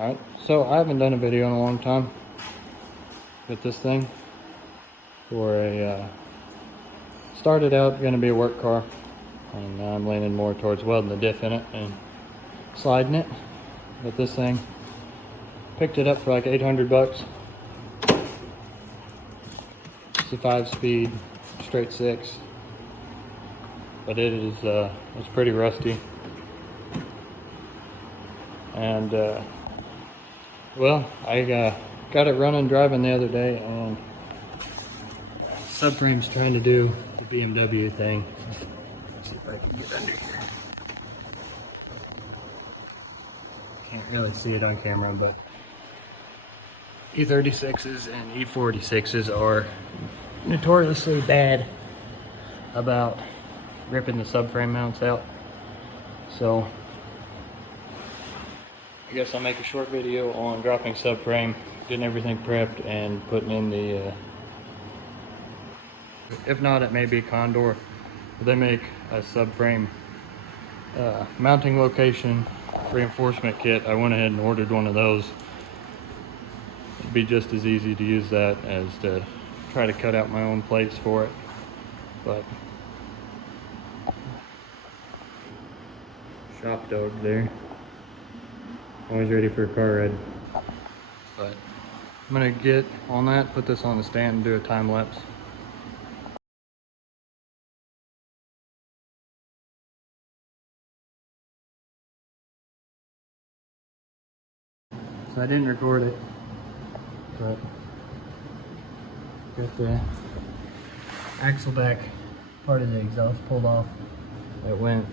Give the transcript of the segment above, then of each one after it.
Alright, so I haven't done a video in a long time with this thing. For a, started out going to be a work car, and now I'm leaning more towards welding the diff in it and sliding it. But this thing, picked it up for like 800 bucks. It's a 5-speed, straight 6. But it is, it's pretty rusty. And, well, I got it running driving the other day, and subframe's trying to do the BMW thing. Let's see if I can get under here. Can't really see it on camera, but E36s and E46s are notoriously bad about ripping the subframe mounts out. So I guess I'll make a short video on dropping subframe, getting everything prepped, and putting in the, if not, it may be a Condor. They make a subframe mounting location reinforcement kit. I went ahead and ordered one of those. It'd be just as easy to use that as to try to cut out my own plates for it. But shop dog there, always ready for a car ride. But I'm gonna get on that, put this on the stand, and do a time lapse. So I didn't record it, but got the axle back part of the exhaust pulled off. It went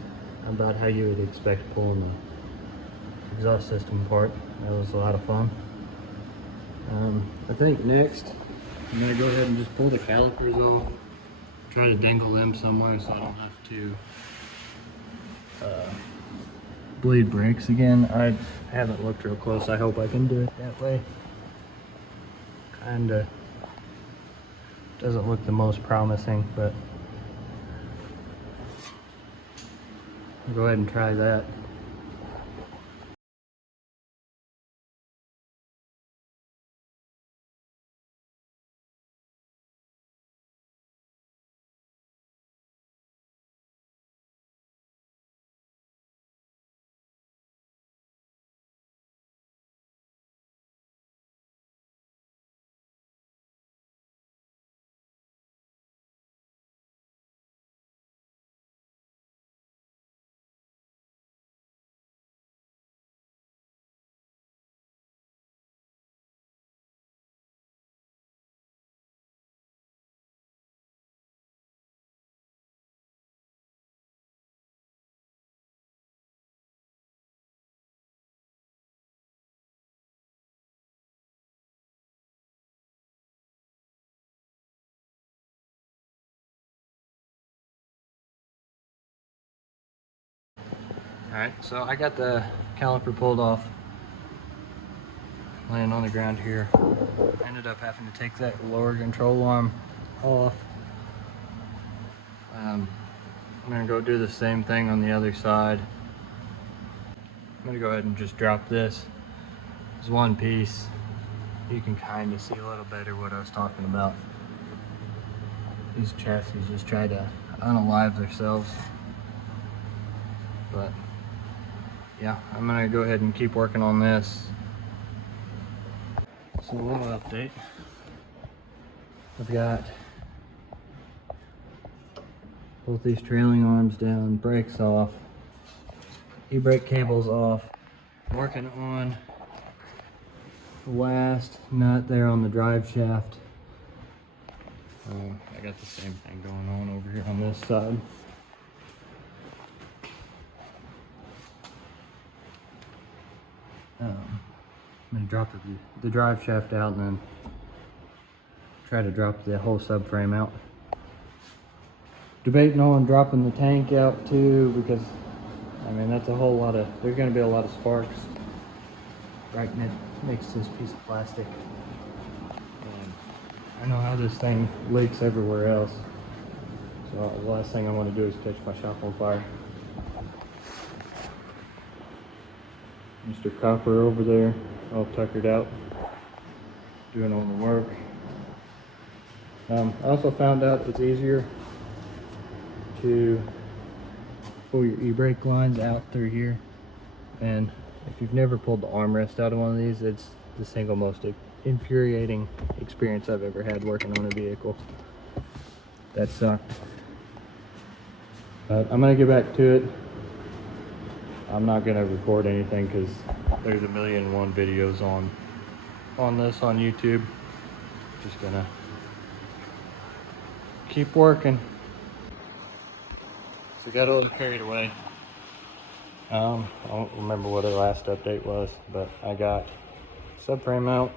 about how you would expect pulling the exhaust system apart. That was a lot of fun. I think next I'm going to go ahead and just pull the calipers off, try to dangle them somewhere so I don't have to bleed brakes again. I haven't looked real close. I hope I can do it that way. Kinda doesn't look the most promising, but I'll go ahead and try that. Alright, so I got the caliper pulled off, laying on the ground here. I ended up having to take that lower control arm off. I'm going to go do the same thing on the other side. I'm going to go ahead and just drop this. It's one piece. You can kind of see a little better what I was talking about. These chassis just try to unalive themselves. But yeah, I'm gonna go ahead and keep working on this. So a little update. I've got both these trailing arms down, brakes off, e-brake cables off. I'm working on the last nut there on the drive shaft. I got the same thing going on over here on this side. I'm going to drop the drive shaft out and then try to drop the whole subframe out. Debating on dropping the tank out too, because I mean that's a whole lot of, there's going to be a lot of sparks right next to this piece of plastic. And I know how this thing leaks everywhere else, so the last thing I want to do is catch my shop on fire. Mr. Copper over there. all tuckered out, doing all the work. I also found out it's easier to pull your e-brake lines out through here. And if you've never pulled the armrest out of one of these, it's the single most infuriating experience I've ever had working on a vehicle. That sucked. But I'm gonna get back to it. I'm not gonna record anything because there's 1,000,001 videos on this on YouTube. Just gonna keep working. So got a little carried away. I don't remember what the last update was, but I got subframe out.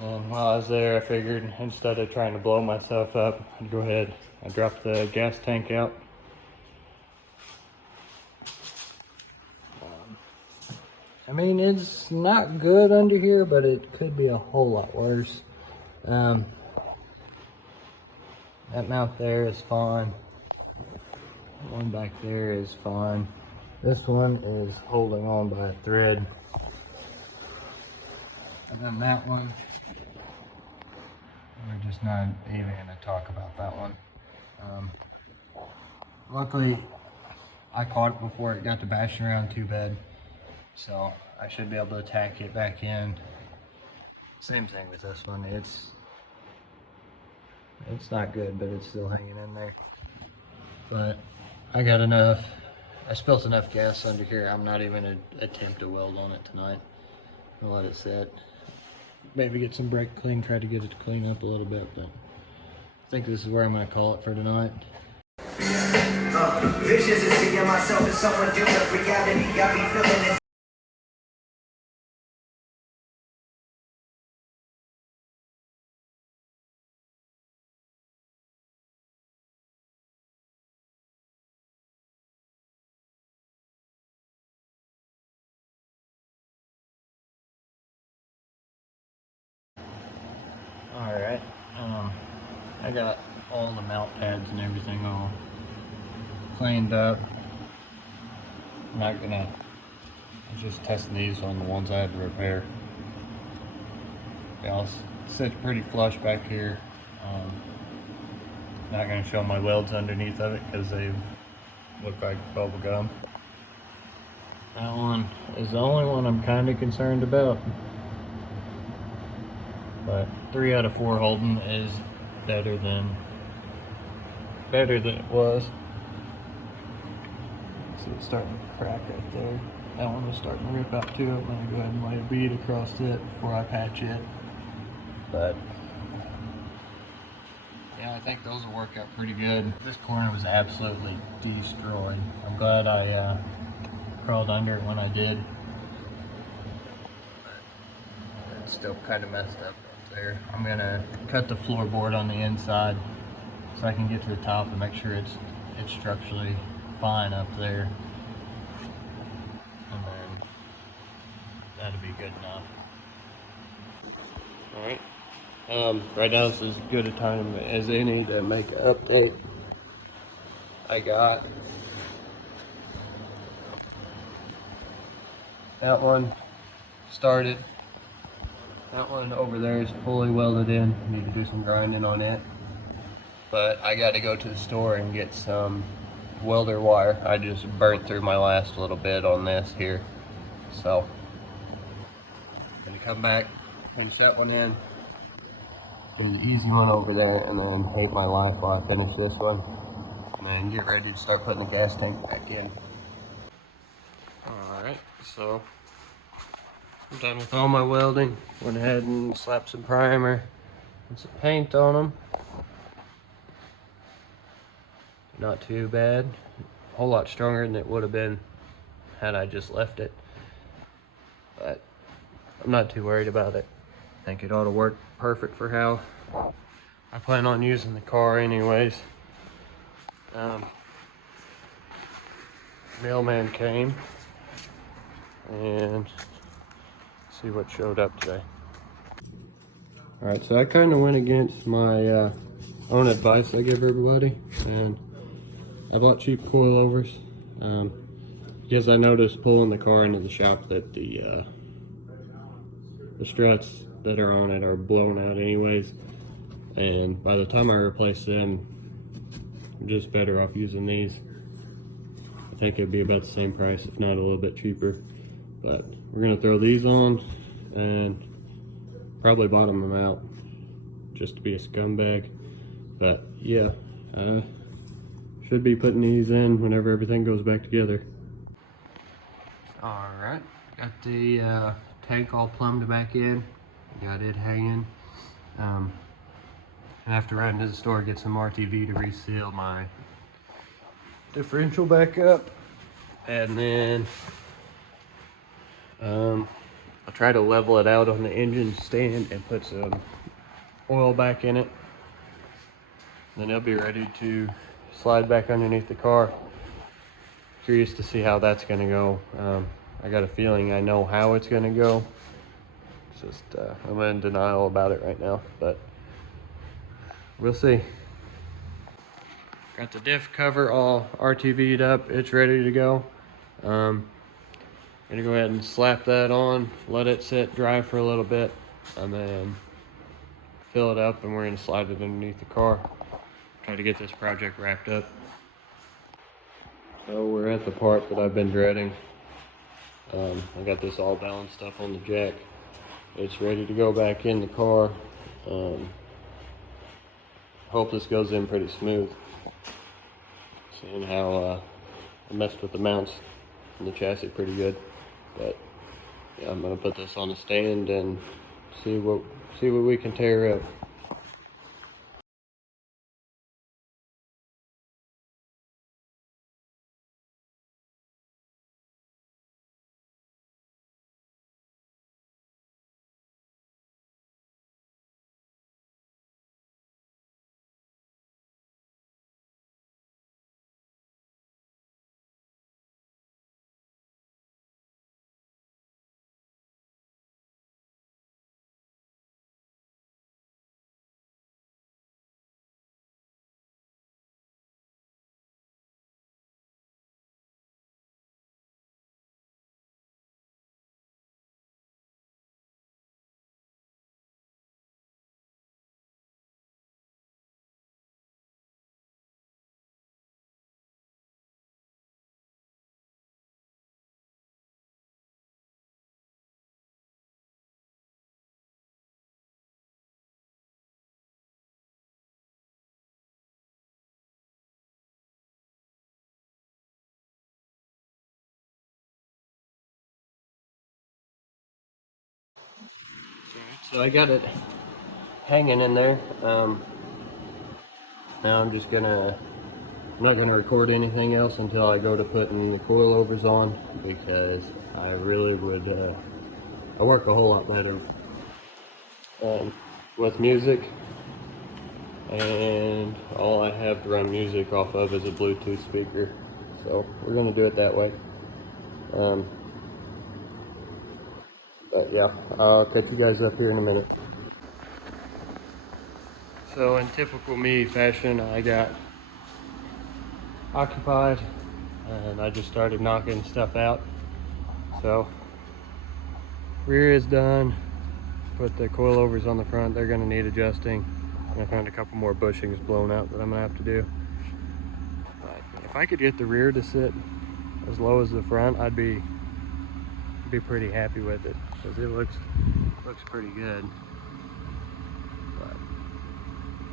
And while I was there, I figured instead of trying to blow myself up, I'd go ahead. I dropped the gas tank out. I mean, it's not good under here, but it could be a whole lot worse. That mount there is fine. One back there is fine. This one is holding on by a thread. And then that one, we're just not even going to talk about that one. Luckily, I caught it before it got to bashing around too bad. So I should be able to tack it back in. Same thing with this one. It's not good, but it's still hanging in there. But I got enough. I spilled enough gas under here. I'm not even going to attempt to weld on it tonight. I'll let it sit. Maybe get some brake clean, try to get it to clean up a little bit, but I think this is where I'm going to call it for tonight. Visions is seeing myself as someone different. Reality got me feeling it. Alright, I got all the mount pads and everything all cleaned up. I'm just testing these on the ones I had to repair. They all sit pretty flush back here. Not going to show my welds underneath of it because they look like bubble gum. That one is the only one I'm kind of concerned about. But 3 out of 4 holding is better than it was. See, it's starting to crack right there. That one was starting to rip out too. I'm gonna go ahead and lay a bead across it before I patch it. But yeah, I think those will work out pretty good. This corner was absolutely destroyed. I'm glad I crawled under it when I did. But it's still kind of messed up there. I'm gonna cut the floorboard on the inside so I can get to the top and make sure it's structurally fine up there, and then that'll be good enough. All right. Right now this is as good a time as any to make an update. I got that one started. That one over there is fully welded in. Need to do some grinding on it. But I got to go to the store and get some welder wire. I just burnt through my last little bit on this here. So, I'm gonna come back, finish that one in. Do the easy one over there and then hate my life while I finish this one. And then get ready to start putting the gas tank back in. Alright, so I'm done with all my welding. Went ahead and slapped some primer and some paint on them. Not too bad. A whole lot stronger than it would have been had I just left it. But I'm not too worried about it. I think it ought to work perfect for how I plan on using the car anyways. Mailman came and see what showed up today. Alright, so I kind of went against my own advice I give everybody, and I bought cheap coilovers. because I noticed pulling the car into the shop that the struts that are on it are blown out anyways, and by the time I replace them, I'm just better off using these. I think it'd be about the same price, if not a little bit cheaper. But we're gonna throw these on and probably bottom them out just to be a scumbag. But yeah, should be putting these in whenever everything goes back together. All right, got the tank all plumbed back in. Got it hanging. I have to run to the store, get some RTV to reseal my differential back up, and then I'll try to level it out on the engine stand and put some oil back in it. Then it'll be ready to slide back underneath the car. Curious to see how that's gonna go. I got a feeling I know how it's gonna go. It's just I'm in denial about it right now, but we'll see. Got the diff cover all RTV'd up. It's ready to go. Gonna go ahead and slap that on, let it sit dry for a little bit, and then fill it up, and we're gonna slide it underneath the car. Try to get this project wrapped up. So we're at the part that I've been dreading. I got this all balanced up on the jack. It's ready to go back in the car. Hope this goes in pretty smooth. Seeing how I messed with the mounts and the chassis pretty good. But yeah, I'm gonna put this on the stand and see what we can tear up. So I got it hanging in there. Now I'm not gonna record anything else until I go to putting the coilovers on, because I really would, I work a whole lot better with music, and all I have to run music off of is a Bluetooth speaker. So we're gonna do it that way. But yeah, I'll catch you guys up here in a minute. So in typical me fashion, I got occupied and I just started knocking stuff out. So rear is done. Put the coilovers on the front. They're gonna need adjusting. And I found a couple more bushings blown out that I'm gonna have to do. But if I could get the rear to sit as low as the front, I'd be pretty happy with it, because it looks pretty good. But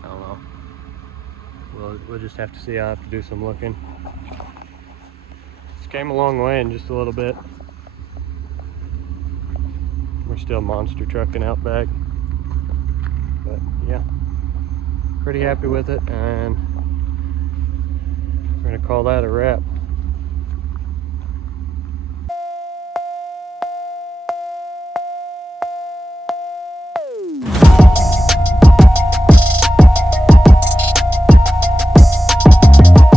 I don't know. We'll just have to see. I'll have to do some looking. This came a long way in just a little bit. We're still monster trucking out back. But yeah, pretty happy with it, and we're gonna call that a wrap.